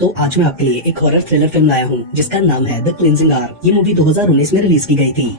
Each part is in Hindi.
दोस्तों, आज मैं आपके लिए एक हॉरर थ्रिलर फिल्म लाया हूँ जिसका नाम है द क्लींजिंग आवर। ये मूवी 2019 में रिलीज की गई थी।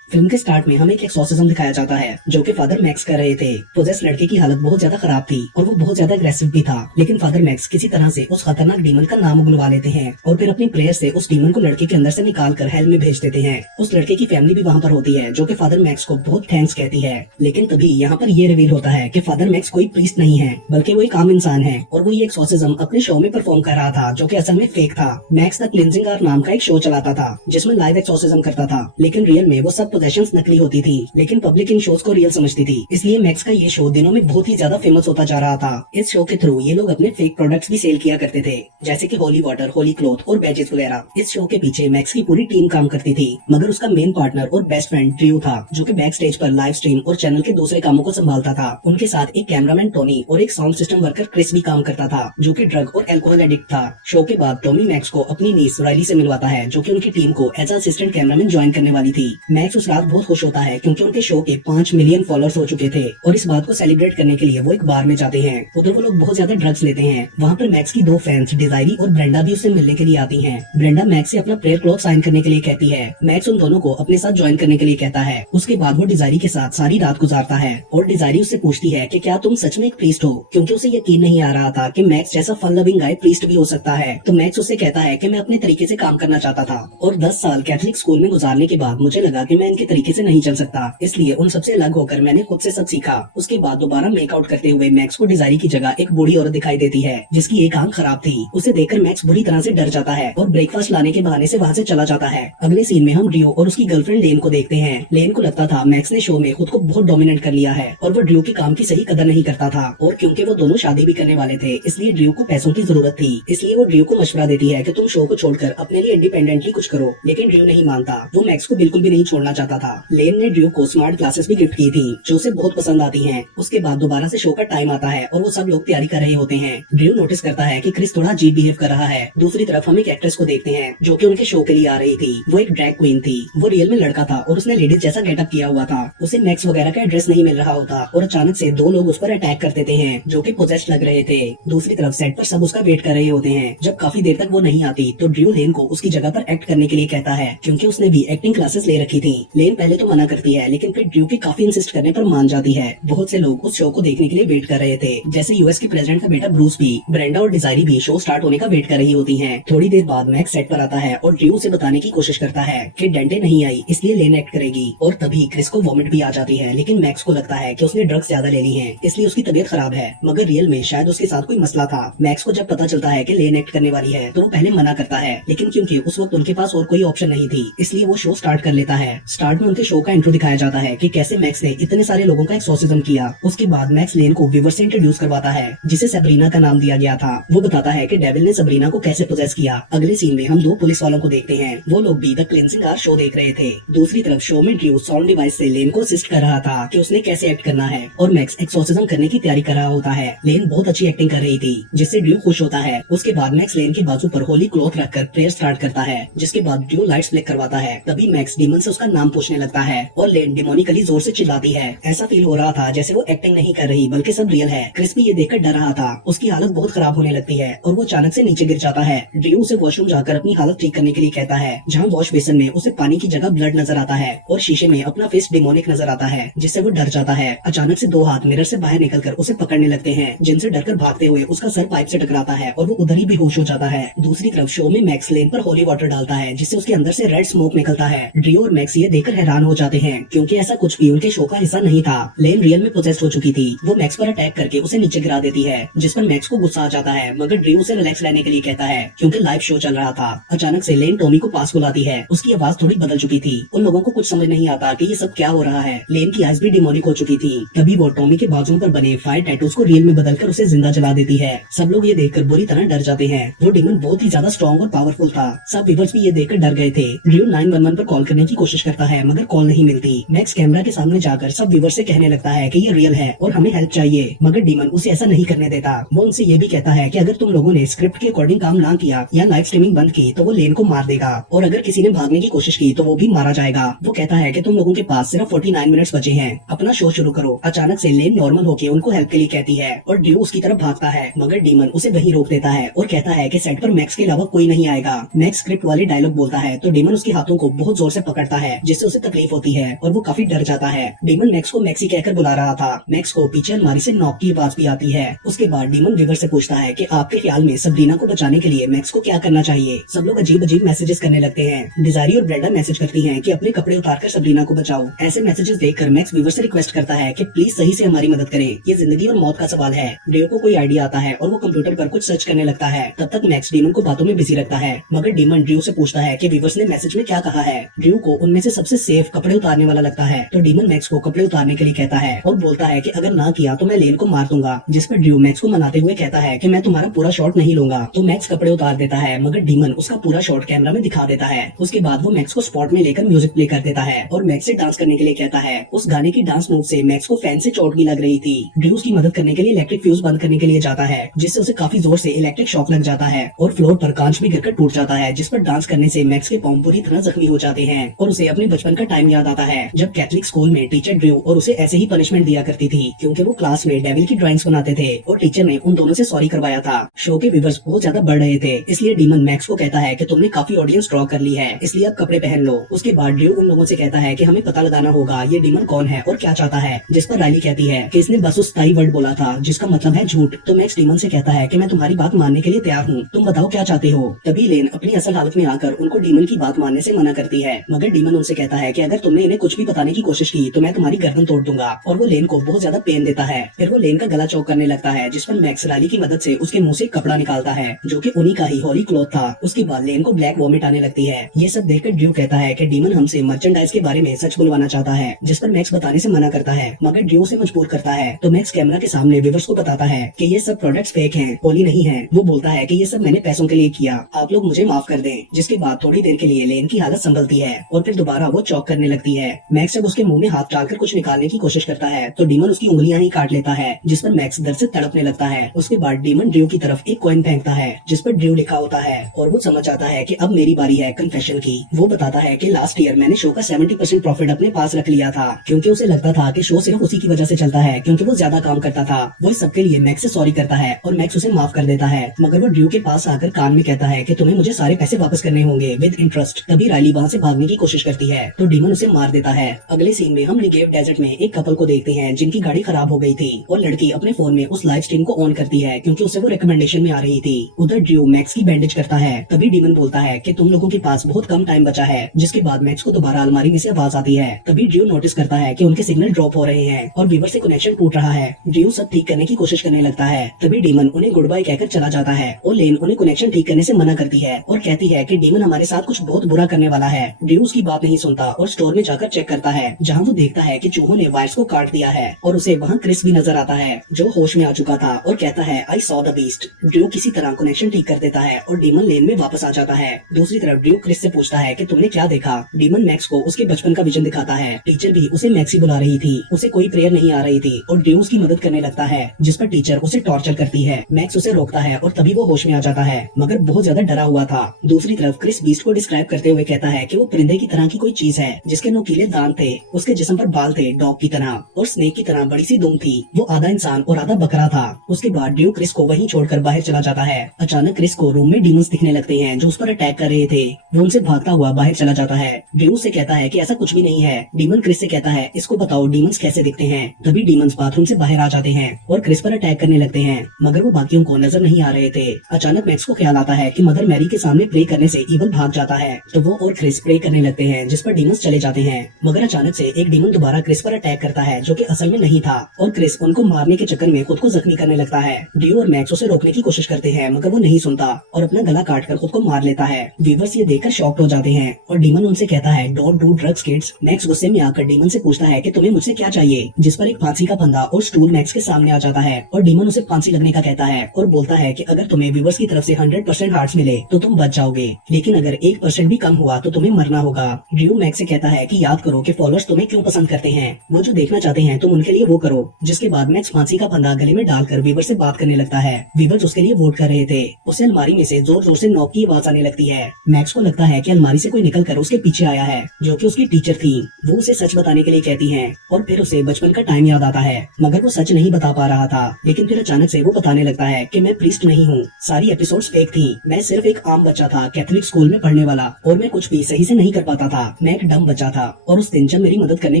फिल्म के स्टार्ट में हमें एक एक्सॉर्सिज्म दिखाया जाता है जो कि फादर मैक्स कर रहे थे। पोजेस लड़के की हालत बहुत ज्यादा खराब थी और वो बहुत ज्यादा अग्रेसिव भी था, लेकिन फादर मैक्स किसी तरह से उस खतरनाक डीमन का नाम उगलवा लेते हैं और फिर अपनी प्रेयर से उस डीमन को लड़के के अंदर से निकाल कर हेल में भेज देते हैं। उस लड़के की फैमिली भी वहाँ पर होती है जो कि फादर मैक्स को बहुत थैंक्स कहती है, लेकिन तभी यहाँ पर ये रिवील होता है कि फादर मैक्स कोई प्रीस्ट नहीं है बल्कि वो एक आम इंसान है और वो ये एक्सॉर्सिज्म अपने शो में परफॉर्म कर रहा था जो कि असल में फेक था। मैक्स द क्लींजिंग आवर नाम का एक शो चलाता था जिसमें लाइव एक्सॉर्सिज्म करता था, लेकिन रियल में वो सब पोजेशंस नकली होती थी, लेकिन पब्लिक इन शोज को रियल समझती थी। इसलिए मैक्स का ये शो दिनों में बहुत ही ज्यादा फेमस होता जा रहा था। इस शो के थ्रू ये लोग अपने फेक प्रोडक्ट्स भी सेल किया करते थे, जैसे कि होली वाटर, होली क्लॉथ और बैजेस वगैरह। इस शो के पीछे मैक्स की पूरी टीम काम करती थी, मगर उसका मेन पार्टनर और बेस्ट फ्रेंड ड्रू था जो कि बैक स्टेज पर लाइव स्ट्रीम और चैनल के दूसरे कामों को संभालता था। उनके साथ एक कैमरामैन टोनी और एक साउंड सिस्टम वर्कर क्रिस भी काम करता था जो कि ड्रग और एल्कोहल एडिक्ट था। शो के बाद टॉमी मैक्स को अपनी नीस राइली से मिलवाता है जो कि उनकी टीम को एज असिस्टेंट कैमरामैन ज्वाइन करने वाली थी। मैक्स उस रात बहुत खुश होता है क्योंकि उनके शो के 5 मिलियन फॉलोअर्स हो चुके थे और इस बात को सेलिब्रेट करने के लिए वो एक बार में जाते हैं। उधर वो लोग बहुत ज्यादा ड्रग्स लेते हैं। वहाँ पर मैक्स की 2 फैंस डिजायरी और ब्रेंडा भी उससे मिलने के लिए आती हैं। ब्रेंडा मैक्स से अपना प्रेयर क्लॉथ साइन करने के लिए कहती है। मैक्स उन दोनों को अपने साथ ज्वाइन करने के लिए कहता है। उसके बाद वो डिजायरी के साथ सारी रात गुजारता है और डिजायरी उससे पूछती है कि क्या तुम सच में एक प्रीस्ट हो, क्योंकि उसे यकीन नहीं आ रहा था कि मैक्स जैसा फन लविंग गाय प्रीस्ट भी हो सकता है। तो मैक्स उससे कहता है कि मैं अपने तरीके से काम करना चाहता था और 10 साल कैथोलिक स्कूल में गुजारने के बाद मुझे लगा कि मैं इनके तरीके से नहीं चल सकता, इसलिए उन सबसे अलग होकर मैंने खुद से सब सीखा। उसके बाद दोबारा मेकआउट करते हुए मैक्स को डिजायरी की जगह एक बूढ़ी औरत दिखाई देती है जिसकी एक आंख खराब थी। उसे देखकर मैक्स बुरी तरह से डर जाता है और ब्रेकफास्ट लाने के बहाने से वहाँ से चला जाता है। अगले सीन में हम ड्रू और उसकी गर्लफ्रेंड लेन को देखते हैं। लेन को लगता था मैक्स ने शो में खुद को बहुत डोमिनेट कर लिया है और वो ड्रू के काम की सही कदर नहीं करता था, और क्योंकि वो दोनों शादी भी करने वाले थे इसलिए ड्रू को पैसों की जरूरत थी। इसलिए वो ड्रू को मशवरा देती है कि तुम शो को छोड़कर अपने लिए इंडिपेंडेंटली कुछ करो, लेकिन ड्रू नहीं मानता। वो मैक्स को बिल्कुल भी नहीं छोड़ना चाहता था। लेन ने ड्रू को स्मार्ट ग्लासेस भी गिफ्ट की थी जो उसे बहुत पसंद आती हैं। उसके बाद दोबारा से शो का टाइम आता है और वो सब लोग तैयारी कर रहे होते हैं। ड्रू नोटिस करता है कि क्रिस थोड़ा अजीब बिहेव कर रहा है। दूसरी तरफ हम एक एक्ट्रेस को देखते हैं जो कि उनके शो के लिए आ रही थी। वो एक ड्रैग क्वीन थी। वो रियल में लड़का था और उसने लेडीज जैसा गेटअप किया हुआ था। उसे मैक्स वगैरह का एड्रेस नहीं मिल रहा होता और अचानक से 2 लोग उस पर अटैक कर देते हैं जो कि पोजेस्ड लग रहे थे। दूसरी तरफ सेट पर सब उसका वेट कर रहे होते हैं। जब काफी देर तक वो नहीं आती तो ड्रू लेन को उसकी जगह पर एक्ट करने के लिए कहता है क्योंकि उसने भी एक्टिंग क्लासेस ले रखी थी। लेन पहले तो मना करती है, लेकिन फिर ड्रू के काफी इंसिस्ट करने पर मान जाती है। बहुत से लोग उस शो को देखने के लिए वेट कर रहे थे, जैसे यूएस के प्रेसिडेंट का बेटा ब्रूस भी। ब्रेंडा और डिजायरी भी शो स्टार्ट होने का वेट कर रही होती हैं। थोड़ी देर बाद मैक्स सेट पर आता है और ड्रू से बताने की कोशिश करता है कि डेंटे नहीं आई इसलिए लेन एक्ट करेगी, और तभी क्रिस को वॉमिट भी आ जाती है। लेकिन मैक्स को लगता है कि उसने ड्रग्स ज्यादा ले ली हैं, इसलिए उसकी तबीयत खराब है, मगर रियल में शायद उसके साथ कोई मसला था। मैक्स को जब पता चलता है कि लेन एक्ट करने वाली है तो वो पहले मना करता है, लेकिन क्योंकि उस वक्त उनके पास और कोई ऑप्शन नहीं थी इसलिए वो शो स्टार्ट कर लेता है। स्टार्ट में उनके शो का इंट्रो दिखाया जाता है कि कैसे मैक्स ने इतने सारे लोगों का एक्सॉर्सिज्म किया। उसके बाद मैक्स लेन को व्यूअर से इंट्रोड्यूस करवाता है जिसे सबरीना का नाम दिया गया था। वो बताता है कि डेविल ने सबरीना को कैसे पोजेस किया। अगले सीन में हम 2 पुलिस वालों को देखते हैं। वो लोग भी द क्लींजिंग आवर शो देख रहे थे। दूसरी तरफ शो में ड्रू साउंड डिवाइस से लेन को असिस्ट कर रहा था कि उसने कैसे एक्ट करना है और मैक्स एक्सॉर्सिज्म करने की तैयारी कर रहा होता है। लेन बहुत अच्छी एक्टिंग कर रही थी जिससे ड्रू खुश होता है। उसके बाद मैक्स लेन के बाजू पर होली क्लॉथ रखकर प्रेयर स्टार्ट करता है, जिसके बाद ड्रू लाइट्स ब्लिक करवाता है। तभी मैक्स डीमन से उसका नाम पूछने लगता है और लेन डिमोनिकली जोर से चिल्लाती है। ऐसा फील हो रहा था जैसे वो एक्टिंग नहीं कर रही बल्कि सब रियल है। क्रिस भी ये देखकर डर रहा था। उसकी हालत बहुत खराब होने लगती है और वो अचानक से नीचे गिर जाता है। ड्रू उसे वॉशरूम जाकर अपनी हालत ठीक करने के लिए कहता है, जहाँ वॉश बेसिन में उसे पानी की जगह ब्लड नजर आता है और शीशे में अपना फेस डिमोनिक नजर आता है, जिससे वो डर जाता है। अचानक से 2 हाथ मिरर से बाहर निकलकर उसे पकड़ने लगते हैं, जिनसे डरकर भागते हुए उसका सर पाइप से टकराता है और वो उधर ही बेहोश हो जाता है। दूसरी तरफ शो में मैक्स लेन पर होली वाटर डालता है जिससे उसके अंदर से रेड स्मोक निकलता है। ड्रू और मैक्स ये देखकर हैरान हो जाते हैं क्योंकि ऐसा कुछ भी उनके शो का हिस्सा नहीं था। लेन रियल में पोजेस्ड हो चुकी थी। वो मैक्स पर अटैक करके उसे नीचे गिरा देती है, जिस पर मैक्स को गुस्सा आ जाता है, मगर ड्रू उसे रिलैक्स रहने के लिए कहता है क्योंकि लाइव शो चल रहा था। अचानक से लेन टॉमी को पास बुलाती है। उसकी आवाज थोड़ी बदल चुकी थी। उन लोगों को कुछ समझ नहीं आता कि ये सब क्या हो रहा है। लेन की आइज भी डिमोनिक हो चुकी थी। तभी वो टॉमी के बाजुओं पर बने फायर टैटूज को रियल में बदलकर उसे जिंदा जला देती है। सब लोग ये देखकर बुरी तरह डर जाते हैं। वो डिमन बहुत ही ज्यादा स्ट्रॉन्ग और पावरफुल था। सब व्यूअर्स भी ये देखकर डर गए थे। ड्रू 911 पर कॉल करने की कोशिश करता है मगर कॉल नहीं मिलती। मैक्स कैमरा के सामने जाकर सब व्यूअर से कहने लगता है कि ये रियल है और हमें हेल्प चाहिए, मगर डीमन उसे ऐसा नहीं करने देता। वो उनसे ये भी कहता है कि अगर तुम लोगों ने स्क्रिप्ट के अकॉर्डिंग काम ना किया या लाइव स्ट्रीमिंग बंद की तो वो लेन को मार देगा, और अगर किसी ने भागने की कोशिश की तो वो भी मारा जाएगा। वो कहता है कि तुम लोगों के पास सिर्फ 49 मिनट्स बचे हैं, अपना शो शुरू करो। अचानक से लेन नॉर्मल होकर उनको हेल्प के लिए कहती है और ड्रू उसकी तरफ भागता है, मगर डीमन उसे वहीं रोक देता है और कहता है कि सेट पर मैक्स के अलावा कोई नहीं आएगा। मैक्स स्क्रिप्ट वाले डायलॉग बोलता है तो डीमन उसके हाथों को बहुत जोर से पकड़ता है, जिससे उसे तकलीफ होती है और वो काफी डर जाता है। डीमन मैक्स को मैक्सी कहकर बुला रहा था। मैक्स को पीछे अलमारी से नॉक की आवाज भी आती है। उसके बाद डीमन रिवर से पूछता है कि आपके ख्याल में सबरीना को बचाने के लिए मैक्स को क्या करना चाहिए। सब लोग अजीब अजीब मैसेजेस करने लगते हैं। डिजारी और ब्रेंडा मैसेज करती हैं कि अपने कपड़े उतारकर सबरीना को बचाओ। ऐसे मैसेजेस देखकर मैक्स व्यूअर से रिक्वेस्ट करता है कि प्लीज सही से हमारी मदद करें, ये जिंदगी और मौत का सवाल है। ड्रू को कोई आइडिया आता है और वो कंप्यूटर पर कुछ सर्च करने लगता है। तब तक मैक्स डीमन को बातों में बिजी रखता है, मगर डीमन ड्रू से पूछता है कि व्यूअर्स ने मैसेज में क्या कहा है। ड्रू को उनमें से सबसे सेफ कपड़े उतारने वाला लगता है, तो डीमन मैक्स को कपड़े उतारने के लिए कहता है और बोलता है कि अगर ना किया तो मैं लेन को मार दूंगा। जिस पर ड्रू मैक्स को मनाते हुए कहता है कि मैं तुम्हारा पूरा शॉट नहीं लूंगा। तो मैक्स कपड़े उतार देता है, मगर डीमन उसका पूरा शॉट कैमरा में दिखा देता है। उसके बाद वो मैक्स को स्पॉट में लेकर म्यूजिक प्ले कर देता है और मैक्स से डांस करने के लिए कहता है। उस गाने की डांस मूव से मैक्स को फैन से चोट भी लग रही थी। ड्रू की मदद करने के लिए इलेक्ट्रिक फ्यूज बंद करने के लिए जाता है, जिससे उसे काफी जोर से इलेक्ट्रिक शॉक लग जाता है और फ्लोर पर कांच भी गिरकर टूट जाता है, जिस पर डांस करने से मैक्स के पांव पूरी तरह जख्मी हो जाते हैं और उसे अपने बचपन का टाइम याद आता है जब कैथलिक स्कूल में टीचर ड्रू और उसे ऐसे ही पनिशमेंट दिया करती थी, क्योंकि वो क्लास में डेविल की ड्राइंग्स बनाते थे और टीचर ने उन दोनों से सॉरी करवाया था। शो के व्यूअर्स बहुत ज्यादा बढ़ रहे थे, इसलिए डीमन मैक्स को कहता है कि तुमने काफी ऑडियंस ड्रॉ कर ली है, इसलिए अब कपड़े पहन लो। उसके बाद ड्रू उन लोगों से कहता है कि हमें पता लगाना होगा ये डीमन कौन है और क्या चाहता है, जिस पर राइली कहती है कि इसने बस उस ताई वर्ड बोला था जिसका मतलब है झूठ। तो मैक्स डीमन से कहता है कि मैं तुम्हारी बात मानने के लिए तैयार हूँ, तुम बताओ क्या चाहते हो। तभी लेन अपनी असल हालत में आकर उनको डीमन की बात मानने से मना करती है, मगर डीमन उनसे कहता है कि अगर तुमने इन्हें कुछ भी बताने की कोशिश की तो मैं तुम्हारी गर्दन तोड़ दूंगा, और वो लेन को बहुत ज्यादा पेन देता है। फिर वो लेन का गला चौक करने लगता है, जिस पर मैक्स राइली की मदद से उसके मुंह से कपड़ा निकालता है जो कि उन्हीं का ही हॉली क्लॉथ था। उसके बाद लेन को ब्लैक वॉमिट आने लगती है। ये सब देखकर ड्रू कहता है कि डीमन हमसे मर्चेंडाइज के बारे में सच बुलवाना चाहता है, जिस पर मैक्स बताने से मना करता है, मगर ड्रू से मजबूर करता है। तो मैक्स कैमरा के सामने व्यूअर्स को बताता है कि ये सब प्रोडक्ट्स फेक हैं, होली नहीं है। वो बोलता है कि ये सब मैंने पैसों के लिए किया, आप लोग मुझे माफ कर दें। जिसके बाद थोड़ी देर के लिए लेन की हालत संभलती है और फिर दोबारा वो चौक करने लगती है। मैक्स जब उसके मुंह में हाथ डालकर कुछ निकालने की कोशिश करता है तो डीमन उसकी उंगलियां ही काट लेता है, जिस पर मैक्स दर्द से तड़पने लगता है। उसके बाद डीमन ड्रू की तरफ एक कॉइन फेंकता है जिस पर ड्रू लिखा होता है और वो समझ आता है कि अब मेरी बारी है कन्फेशन की। वो बताता है कि लास्ट ईयर मैंने शो का 70% प्रॉफिट अपने पास रख लिया था, क्योंकि उसे लगता था कि शो सिर्फ उसी की वजह से चलता है क्योंकि वो ज्यादा काम करता था। वो इस सबके लिए मैक्स से सॉरी करता है और मैक्स उसे माफ कर देता है, मगर वो ड्रू के पास आकर कान में कहता है कि तुम्हें मुझे सारे पैसे वापस करने होंगे विद इंटरेस्ट। तभी राइली वहाँ से भागने की कोशिश करती है तो डीमन उसे मार देता है। अगले सीन में हम निगेव डेजर्ट में एक कपल को देखते हैं जिनकी गाड़ी खराब हो गई थी और लड़की अपने फोन में उस लाइव स्ट्रीम को ऑन करती है क्योंकि उसे वो रिकमेंडेशन में आ रही थी। उधर ड्रू मैक्स की बैंडेज करता है। तभी डीमन बोलता है कि तुम लोगों के पास बहुत कम टाइम बचा है, जिसके बाद मैक्स को दोबारा अलमारी में से आवाज आती है। तभी ड्रू नोटिस करता है कि उनके सिग्नल ड्रॉप हो रहे हैं और व्यूअर से कनेक्शन टूट रहा है। ड्रू सब ठीक करने की कोशिश करने लगता है। तभी डीमन उन्हें गुड बाय कहकर चला जाता है और लेन उन्हें कनेक्शन ठीक करने से मना करती है और कहती है कि डीमन हमारे साथ कुछ बहुत बुरा करने वाला है। ड्रू उसकी बात नहीं सुनता और स्टोर में जाकर चेक करता है, जहाँ वो देखता है कि चूहों ने वायर्स को काट दिया है और उसे वहाँ क्रिस भी नजर आता है जो होश में आ चुका था और कहता है I saw the beast. Drew किसी तरह कनेक्शन ठीक कर देता है और डीमन लेन में वापस आ जाता है। दूसरी तरफ ड्रू क्रिस से पूछता है कि तुमने क्या देखा। डीमन मैक्स को उसके बचपन का विजन दिखाता है। टीचर भी उसे मैक्सी बुला रही थी, उसे कोई प्रेयर नहीं आ रही थी और ड्रू उसकी मदद करने लगता है, जिस पर टीचर उसे टॉर्चर करती है। मैक्स उसे रोकता है और तभी वो होश में आ जाता है, मगर बहुत ज्यादा डरा हुआ था। दूसरी तरफ क्रिस बीस्ट को डिस्क्राइब करते हुए कहता है कि वो परिंदे की तरह की कोई चीज है जिसके नुकीले दांत थे, उसके जिस्म पर बाल थे डॉग की तरह और स्नेक की तरह बड़ी सी दुम थी। वो आधा इंसान और आधा बकरा था। उसके बाद ड्रू क्रिस को वहीं छोड़कर बाहर चला जाता है। अचानक क्रिस को रूम में डीमंस दिखने लगते हैं जो उस पर अटैक कर रहे थे। वो उनसे भागता हुआ बाहर चला जाता है। ड्रू से कहता है कि ऐसा कुछ भी नहीं है। डीमन क्रिस से कहता है इसको बताओ डीमंस कैसे दिखते हैं। तभी डीमंस बाथरूम से बाहर आ जाते हैं और क्रिस पर अटैक करने लगते हैं, मगर वो बाकियों को नजर नहीं आ रहे थे। अचानक मैक्स को ख्याल आता है कि मदर मैरी के सामने प्रे करने से इवल भाग जाता है, तो वो और क्रिस प्रे करने लगते हैं जिस पर डीमंस चले जाते हैं। मगर अचानक से एक डीमन दोबारा क्रिस पर अटैक करता है जो कि असल में नहीं था और क्रिस उनको मारने के चक्कर में खुद को जख्मी करने लगता है। ड्रू और मैक्स उसे रोकने की कोशिश करते हैं मगर वो नहीं सुनता और अपना गला काटकर खुद को मार लेता है। व्यूअर्स ये देखकर शॉक्ड हो जाते हैं और डीमन उनसे कहता है don't do drugs kids. Max गुस्से में आकर डीमन से पूछता है कि तुम्हें मुझसे क्या चाहिए, जिस पर एक फांसी का फंदा और स्टूल मैक्स के सामने आ जाता है और डीमन उसे फांसी लगने का कहता है और बोलता है कि अगर तुम्हें व्यूअर्स की तरफ से 100% हार्ट्स मिले तो तुम बच जाओगे, लेकिन अगर 1% भी कम हुआ तो तुम्हें मरना होगा। ड्रू मैक्स से कहता है कि याद करो कि फॉलोअर्स तुम्हें क्यों पसंद करते हैं, वो जो देखना चाहते हैं तुम उनके लिए वो करो। जिसके बाद मैक्स फांसी का फंदा गले में डालकर वीवर से बात करने लगता है। वीवर उसके लिए वोट कर रहे थे। उसे अलमारी में से जोर जोर से नॉक की आवाज आने लगती है। मैक्स को लगता है कि अलमारी से कोई निकल कर उसके पीछे आया है, जो कि उसकी टीचर थी। वो उसे सच बताने के लिए कहती हैं और फिर उसे बचपन का टाइम याद आता है, मगर वो सच नहीं बता पा रहा था। लेकिन फिर अचानक से वो बताने लगता है कि मैं प्रीस्ट नहीं हूँ, सारी एपिसोड्स फेक थी, मैं सिर्फ एक आम बच्चा था कैथोलिक स्कूल में पढ़ने वाला, और मैं कुछ भी सही से नहीं कर पाता था। मैं एक डम बच्चा था और उस दिन जब मेरी मदद करने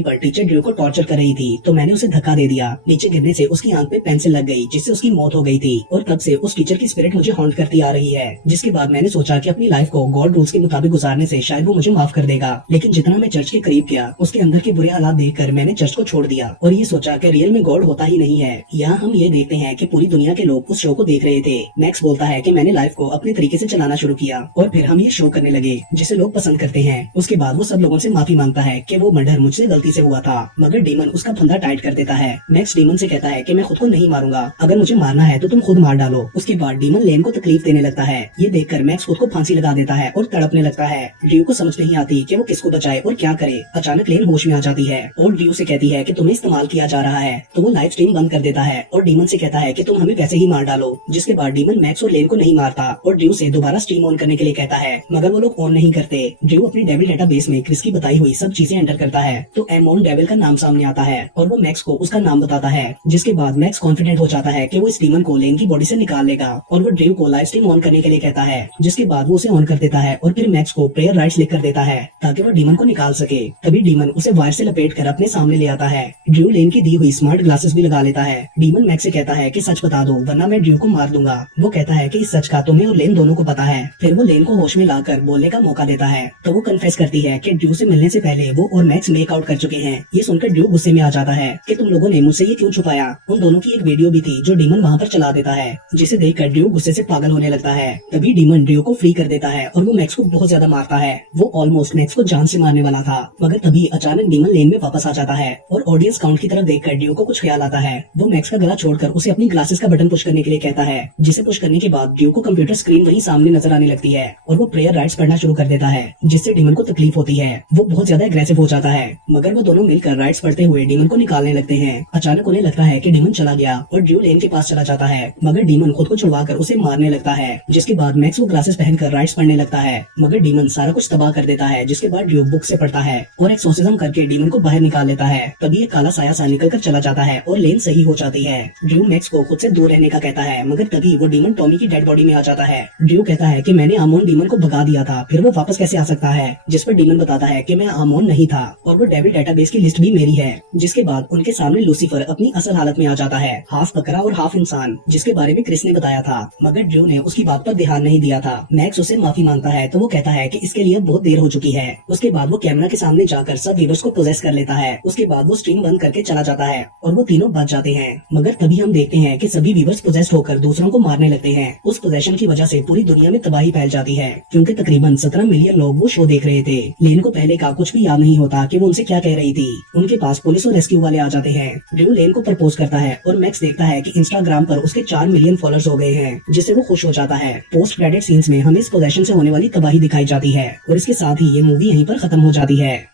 पर टीचर ड्रू को टॉर्चर कर रही थी तो मैंने उसे धक्का दे दिया। नीचे गिरने से उसकी आंख पे पेंसिल लग गई, जिससे उसकी मौत हो गई थी। और तब से उस टीचर की स्पिरिट मुझे हॉन्ट करती आ रही है। जिसके बाद मैंने सोचा कि अपनी लाइफ को गॉड रूल्स के मुताबिक गुजारने से शायद वो मुझे माफ कर देगा। लेकिन जितना मैं चर्च के करीब गया, उसके अंदर के बुरे हालात देखकर मैंने चर्च को छोड़ दिया और ये सोचा कि रियल में गॉड होता ही नहीं है। यहाँ हम ये देखते हैं कि पूरी दुनिया के लोग उस शो को देख रहे थे। मैक्स बोलता है कि मैंने लाइफ को अपने तरीके से चलाना शुरू किया और फिर हम ये शो करने लगे जिसे लोग पसंद करते हैं। उसके बाद वो सब लोगों से माफी मांगता है कि वो मर्डर मुझसे गलती से हुआ था, मगर डीमन उसका फंदा टाइट कर देता है। मैक्स डीमन से कहता है कि मैं खुद को नहीं मारूंगा, अगर मुझे मारना है तो तुम खुद मार डालो। उसके बाद डीमन लेन को तकलीफ देने लगता है। ये देखकर मैक्स खुद को फांसी लगा देता है और तड़पने लगता है। ड्रू को समझ नहीं आती कि वो किसको बचाए और क्या करे। अचानक लेन होश में आ जाती है और ड्रू से कहती है कि तुम्हें इस्तेमाल किया जा रहा है, तो वो लाइव स्ट्रीम बंद कर देता है और डीमन से कहता है कि तुम हमें वैसे ही मार डालो। जिसके बाद डीमन मैक्स और लेन को नहीं मारता और ड्रू से दोबारा स्ट्रीम ऑन करने के लिए कहता है, मगर वो लोग ऑन नहीं करते। ड्रू अपनी डेविल डेटाबेस में क्रिस की बताई हुई सब चीजें एंटर करता है तो एमोन डेविल का नाम सामने आता है और वो मैक्स को उसका नाम बताता है। जिसके बाद मैक्स कॉन्फिडेंट हो जाता है कि वो इस डीमन को लेन की बॉडी से निकाल लेगा और वो ड्रू को लाइव स्ट्रीम ऑन करने के लिए कहता है। जिसके बाद वो उसे ऑन कर देता है और फिर मैक्स को प्रेयर राइट्स लिखकर देता है ताकि वो डीमन को निकाल सके। तभी डीमन उसे वायर से लपेट कर अपने सामने ले आता है। ड्रू लेन की दी हुई स्मार्ट ग्लासेस भी लगा लेता है। डीमन मैक्स से कहता है कि सच बता दो वरना मैं ड्रू को मार दूंगा। वो कहता है कि इस सच का तुम्हें और लेन दोनों को पता है। फिर वो लेन को होश में लाकर बोलने का मौका देता है तो वो कन्फेस करती है कि ड्रू से मिलने से पहले वो और मैक्स मेक आउट कर चुके हैं। ये सुनकर ड्रू गुस्से में आ जाता है कि तुम लोगों ने मुझसे ये क्यों छुपाया। उन दोनों की एक वीडियो भी थी जो डीमन वहाँ पर चला देता है, जिसे देखकर ड्रू गुस्से से पागल होने लगता है। तभी डीमन ड्रू को फ्री कर देता है और वो मैक्स को बहुत ज्यादा मारता है। वो ऑलमोस्ट मैक्स को जान से मारने वाला था, मगर तभी अचानक डीमन लेन में वापस आ जाता है और ऑडियंस काउंट की तरफ देखकर ड्रू को कुछ ख्याल आता है। वो मैक्स का गला छोड़कर उसे अपनी ग्लासेस का बटन पुश करने के लिए कहता है, जिसे पुश करने के बाद ड्रू को कंप्यूटर स्क्रीन वहीं सामने नजर आने लगती है और वो प्रेयर राइट्स पढ़ना शुरू कर देता है, जिससे डीमन को तकलीफ होती है। वो बहुत ज्यादा एग्रेसिव हो जाता है, मगर वो दोनों मिलकर राइट्स पढ़ते हुए डीमन को निकालने लगते हैं। अचानक उन्हें लगता है कि डीमन चला गया और ड्रू लेन के पास चला जाता है, मगर डीमन खुद को छुड़वाकर उसे मारने लगता है। जिसके बाद मैक्स वो ग्लासेस पहनकर राइट्स पढ़ने लगता है, मगर डीमन सारा कुछ तबाह कर देता है। जिसके बाद ड्रू बुक से पढ़ता है और एक्सोर्सिज्म करके डीमन को बाहर निकाल लेता है। तभी एक काला साया सा निकल कर चला जाता है और लेन सही हो जाती है। ड्रू मैक्स को खुद से दूर रहने का कहता है, मगर तभी वो डीमन टॉमी की डेड बॉडी में आ जाता है। ड्रू कहता है कि मैंने आमोन डीमन को भगा दिया था, फिर वो वापस कैसे आ सकता है। जिस पर डीमन बताता है कि मैं आमोन नहीं था और वो डेविल डेटाबेस की लिस्ट भी मेरी है। जिसके बाद उनके सामने लूसीफर अपनी असल हालत में आ जाता है, हाफ बकरा और हाफ इंसान, जिसके बारे में क्रिस ने बताया था, मगर ड्रू ने उसकी बात पर ध्यान नहीं दिया था। मैक्स उसे माफी मांगता है तो वो कहता है कि इसके लिए बहुत देर हो चुकी है। उसके बाद वो कैमरा के सामने जाकर सब व्यूअर्स को पोजेस कर लेता है। उसके बाद वो स्ट्रीम बंद करके चला जाता है और वो तीनों बच जाते हैं। मगर तभी हम देखते हैं कि सभी व्यूअर्स पोजेस्ड होकर दूसरों को मारने लगते हैं। उस पोजेशन की वजह से पूरी दुनिया में तबाही फैल जाती है, क्योंकि तकरीबन 17 मिलियन लोग वो शो देख रहे थे। लेन को पहले का कुछ भी याद नहीं होता कि वो उनसे क्या कह रही थी। उनके पास पुलिस और रेस्क्यू वाले आ जाते हैं। ड्रू लेन को प्रपोज करता है और मैक्स देखता है कि इंस्टाग्राम पर उसके 4 मिलियन फॉलोअर्स हो गए हैं, जिससे वो खुश हो जाता है। पोस्ट क्रेडिट सीन्स में हमें इस पोजेशन से होने वाली तबाही दिखाई जाती है और इसके साथ ही ये मूवी यहीं पर खत्म हो जाती है।